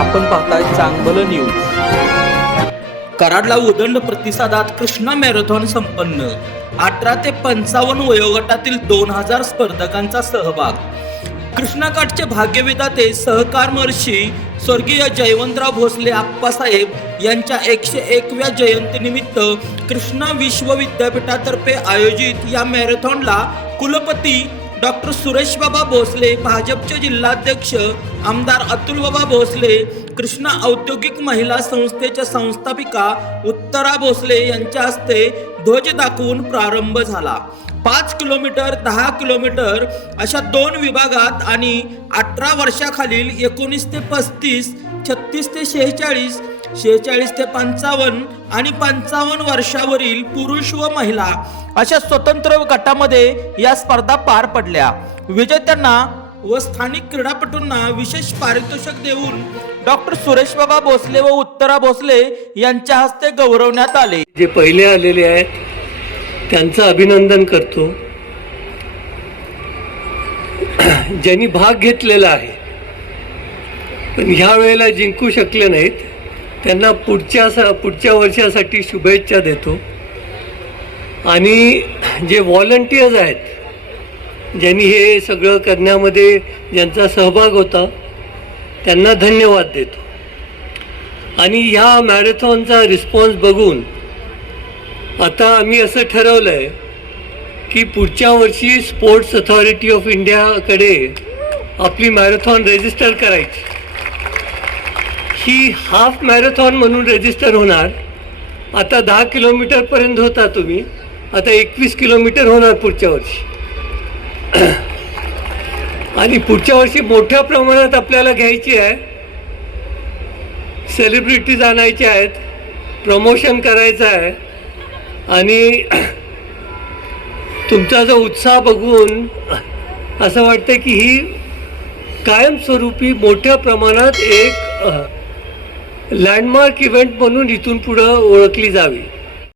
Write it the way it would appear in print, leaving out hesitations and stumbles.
आपण पाहताय चांगलं न्यूज. कराडला उदंड प्रतिसादात कृष्णा मॅरेथॉन संपन्न. 18 ते 55 वयोगटातील 2000 स्पर्धकांचा सहभाग. कृष्णाकाठचे भाग्यविधाते सहकारमहर्षी स्वर्गीय जयवंतराव भोसले आप्पासाहेब यांच्या 101व्या जयंतीनिमित्त कृष्णा विश्वविद्यापीठातर्फे आयोजित या मॅरेथॉनला कुलपती डॉक्टर सुरेशबाबा भोसले, भाजपचे जिल्हाध्यक्ष आमदार अतुलबाबा भोसले, कृष्णा औद्योगिक महिला संस्थेच्या संस्थापिका उत्तरा भोसले यांच्या हस्ते ध्वज दाखवून प्रारंभ झाला. 5 किलोमीटर, 10 किलोमीटर अशा 2 विभागात आणि 18 वर्षाखालील 19 ते 35, 36 ते 46, 46 ते 55 आणि 55 वर्षावरील पुरुष व महिला अशा स्वतंत्र गटामध्ये या स्पर्धा पार पडल्या. विजेत्यांना व स्थानिक क्रीडापटूंना विशेष पारितोषिक देऊन डॉक्टर सुरेशबाबा भोसले व उत्तरा भोसले यांच्या हस्ते गौरवण्यात आले. जे पहिले आलेले आहेत त्यांचं अभिनंदन करतो. ज्यांनी भाग घेतलेला आहे पण ह्या वेळेला जिंकू शकले नाहीत त्यांना पुढच्या वर्षासाठी शुभेच्छा देतो. आणि जे व्हॉलंटियर्स आहेत ज्यांनी हे सगळं करण्यामध्ये ज्यांचा सहभाग होता त्यांना धन्यवाद देतो. आणि ह्या मॅरेथॉनचा रिस्पॉन्स बघून आता आम्ही असं ठरवलं आहे की पुढच्या वर्षी स्पोर्ट्स अथॉरिटी ऑफ इंडियाकडे आपली मॅरेथॉन रजिस्टर करायची. ही हाफ मॅरेथॉन म्हणून रजिस्टर होणार. आता 10 किलोमीटरपर्यंत होता तुम्ही, आता 21 किलोमीटर होणार पुढच्या वर्षी. आणि पुढच्या वर्षी मोठ्या प्रमाणात आपल्याला घ्यायची आहे. सेलिब्रिटीज आणायचे आहेत, प्रमोशन करायचं आहे. आणि तुमचा जो उत्साह बघून असं वाटतं की ही कायमस्वरूपी मोठ्या प्रमाणात एक लँडमार्क इव्हेंट म्हणून इथून पुढं ओळखली जावी.